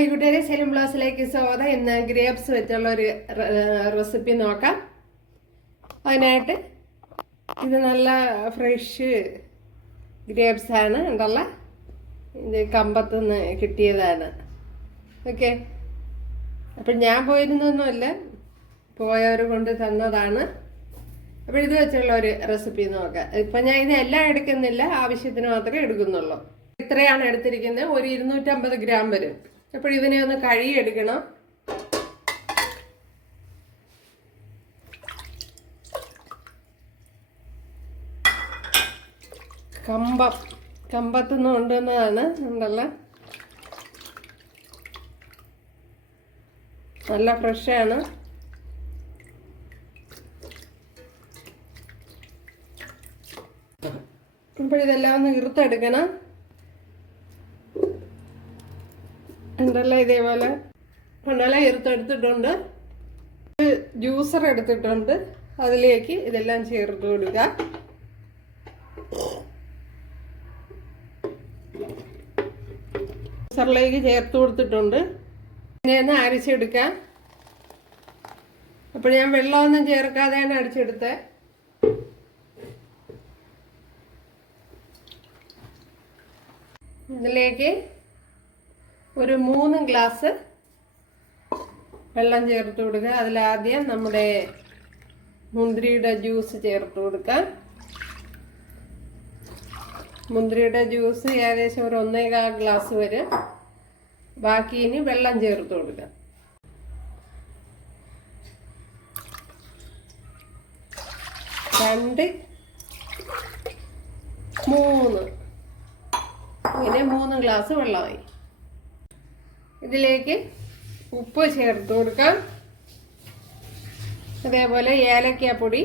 Hi കൂട്ടുകാരെ, സെലിം ബ്ലോസിലേക്ക് സ്വാഗതം. ഇന്ന് ഗ്രേപ്സ് വെച്ചുള്ള ഒരു റെസിപ്പി നോക്കാം. അതിനായിട്ട് ഇത് നല്ല ഫ്രഷ് ഗ്രേപ്സ് ആണ് ഉണ്ടല്ല, ഇത് കമ്പത്തുനിന്ന് കിട്ടിയതാണ്. ഓക്കെ, അപ്പം ഞാൻ പോയിരുന്നൊന്നുമല്ല, പോയവർ കൊണ്ട് തന്നതാണ്. അപ്പോൾ ഇത് വെച്ചുള്ള ഒരു റെസിപ്പി നോക്കാം. ഇപ്പം ഞാൻ ഇതെല്ലാം എടുക്കുന്നില്ല, ആവശ്യത്തിന് മാത്രമേ എടുക്കുന്നുള്ളൂ. ഇത്രയാണ് എടുത്തിരിക്കുന്നത്, ഒരു 250 ഗ്രാം വരും. അപ്പോൾ ഇതിനെ ഒന്ന് കഴുകിയെടുക്കണം. കമ്പത്തുനിന്ന് കൊണ്ടുവന്നതാണ് ഉണ്ടല്ലോ, നല്ല ഫ്രഷാണ്. അപ്പോൾ ഇതെല്ലാം ഒന്ന് ഇറുത്തെടുക്കണം ഉണ്ടല്ലോ. ഇതേപോലെ കണ്ടെല്ലാം ഇറുത്തെടുത്തിട്ടുണ്ട്. ജ്യൂസർ എടുത്തിട്ടുണ്ട്, അതിലേക്ക് ഇതെല്ലാം ചേർത്ത് കൊടുക്കുക. ജ്യൂസറിലേക്ക് ചേർത്ത് കൊടുത്തിട്ടുണ്ട്. ഇങ്ങനെ അരിച്ചെടുക്കാം. അപ്പോൾ ഞാൻ വെള്ളമൊന്നും ചേർക്കാതെയാണ് അടിച്ചെടുത്തത്. ഇതിലേക്ക് ഒരു 3 ഗ്ലാസ് വെള്ളം ചേർത്ത് കൊടുക്കുക. അതിലാദ്യം നമ്മുടെ മുന്തിരിയുടെ ജ്യൂസ് ചേർത്ത് കൊടുക്കാം. മുന്തിരിയുടെ ജ്യൂസ് ഏകദേശം ഒരു 1.25 ഗ്ലാസ് വരും. ബാക്കി ഇനി വെള്ളം ചേർത്ത് കൊടുക്കാം. ഇങ്ങനെ 3 ഗ്ലാസ് വെള്ളമായി. ഇതിലേക്ക് ഉപ്പ് ചേർത്ത് കൊടുക്കാം. അതേപോലെ ഏലക്കാപ്പൊടി,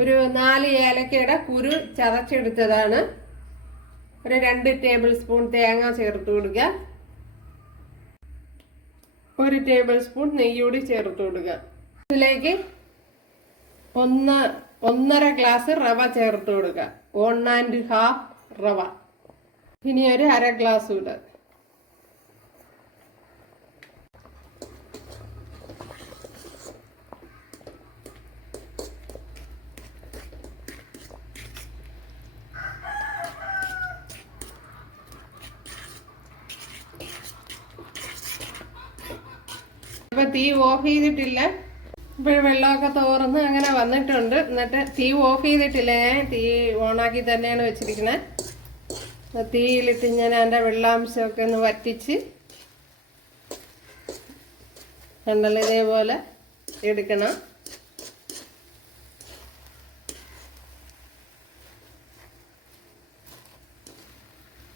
ഒരു 4 ഏലക്കയുടെ കുരു ചതച്ചെടുത്തതാണ്. ഒരു 2 ടേബിൾ സ്പൂൺ തേങ്ങ ചേർത്ത് കൊടുക്കുക. 1 ടേബിൾ സ്പൂൺ നെയ്യ് കൂടി ചേർത്ത് കൊടുക്കുക. ഇതിലേക്ക് 1.5 ഗ്ലാസ് റവ ചേർത്ത് കൊടുക്കുക. 1½ റവ. ഇനി ഒരു 1/2 ഗ്ലാസ് കൂടെ. അപ്പൊ തീ ഓഫ് ചെയ്തിട്ടില്ല. ഇപ്പോൾ വെള്ളമൊക്കെ തോർന്ന് അങ്ങനെ വന്നിട്ടുണ്ട്. എന്നിട്ട് തീ ഓഫ് ചെയ്തിട്ടില്ല, ഞാൻ തീ ഓണാക്കി തന്നെയാണ് വെച്ചിരിക്കുന്നത്. തീയിലിട്ട് ഞാൻ അതിൻ്റെ വെള്ളാംശമൊക്കെ ഒന്ന് വറ്റിച്ച് കണ്ടല്ലോ, ഇതേപോലെ എടുക്കണം.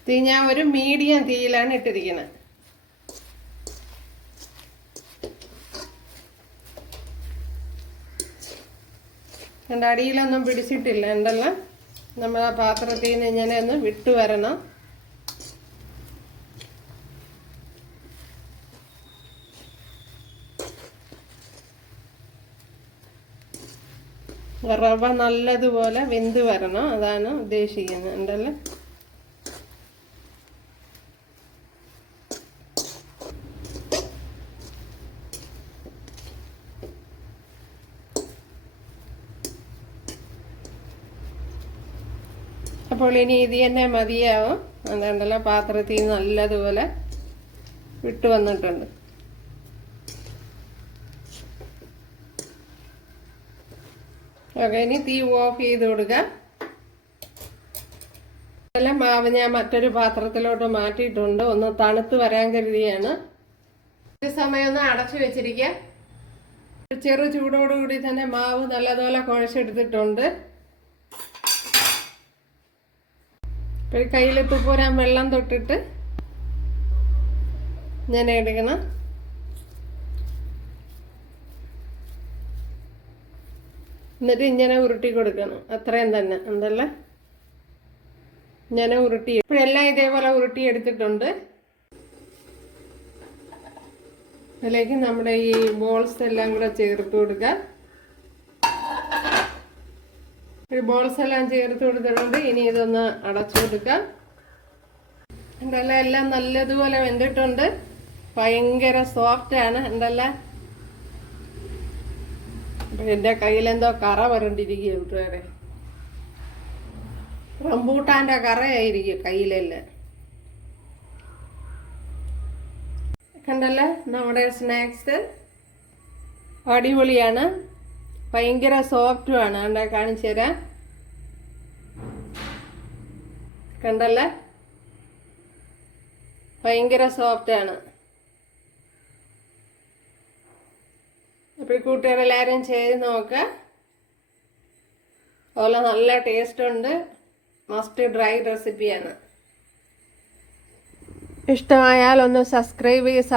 തീ ഞാൻ ഒരു മീഡിയം തീയിലാണ് ഇട്ടിരിക്കുന്നത്. എൻ്റെ അടിയിലൊന്നും പിടിച്ചിട്ടില്ല ഉണ്ടല്ലോ. നമ്മൾ ആ പാത്രത്തിൽ നിന്ന് ഇങ്ങനെ ഒന്ന് വിട്ടു വരണം. റവ നല്ലതുപോലെ വെന്ത് വരണം, അതാണ് ഉദ്ദേശിക്കുന്നത് ഉണ്ടല്ലോ. അപ്പോൾ ഇനി ഇത് തന്നെ മതിയാവും. അതുകൊണ്ടല്ലോ പാത്രത്തിൽ നിന്ന് നല്ലതുപോലെ വിട്ടു വന്നിട്ടുണ്ട്. ഓക്കെ, ഇനി തീ ഓഫ് ചെയ്ത് കൊടുക്കുക. എല്ലാം മാവ് ഞാൻ മറ്റൊരു പാത്രത്തിലോട്ട് മാറ്റിയിട്ടുണ്ട്. ഒന്ന് തണുത്ത് വരാൻ കരുതിയാണ്. ഒരു സമയം ഒന്ന് അടച്ചു വെച്ചിരിക്കുക. ചെറു ചൂടോടുകൂടി തന്നെ മാവ് നല്ലതുപോലെ കുഴച്ചെടുത്തിട്ടുണ്ട്. ഇപ്പോൾ കയ്യിൽ തുപ്പൂരാൻ വെള്ളം തൊട്ടിട്ട് ഞാൻ എടുക്കണം. എന്നിട്ട് ഇങ്ങനെ ഉരുട്ടി കൊടുക്കണം. അത്രയും തന്നെ എന്തല്ല, ഇങ്ങനെ ഉരുട്ടി. ഇപ്പോഴെല്ലാം ഇതേപോലെ ഉരുട്ടി എടുത്തിട്ടുണ്ട്. അതിലേക്ക് നമ്മുടെ ഈ ബോൾസ് എല്ലാം കൂടെ ചേർത്ത് കൊടുക്കുക. ബോൾസ് എല്ലാം ചേർത്ത് കൊടുത്തിട്ടുണ്ട്. ഇനി ഇതൊന്ന് അടച്ചു കൊടുക്കാം. ഉണ്ടല്ലേ, എല്ലാം നല്ലതുപോലെ വെന്തിട്ടുണ്ട്. ഭയങ്കര സോഫ്റ്റാണ് ഉണ്ടല്ലേ. എൻ്റെ കയ്യിലെന്തോ കറ വരണ്ടിരിക്കുക കൂട്ടുകാരെ. റംബൂട്ടാൻ്റെ കറയായിരിക്കും കയ്യിലെല്ലാം. കണ്ടല്ലേ നമ്മുടെ സ്നാക്സ് അടിപൊളിയാണ്, ഭയങ്കര സോഫ്റ്റുമാണ്. കണ്ടാ കാണിച്ചു തരാം. കണ്ടല്ലേ, ഭയങ്കര സോഫ്റ്റാണ്. അപ്പോൾ കൂട്ടുകാരെല്ലാവരും ചെയ്ത് നോക്കുക. അതുപോലെ നല്ല ടേസ്റ്റ് ഉണ്ട്. മസ്റ്റ് ഡ്രൈ റെസിപ്പിയാണ്. ഇഷ്ടമായാൽ ഒന്ന് സബ്സ്ക്രൈബ് ചെയ്യുക.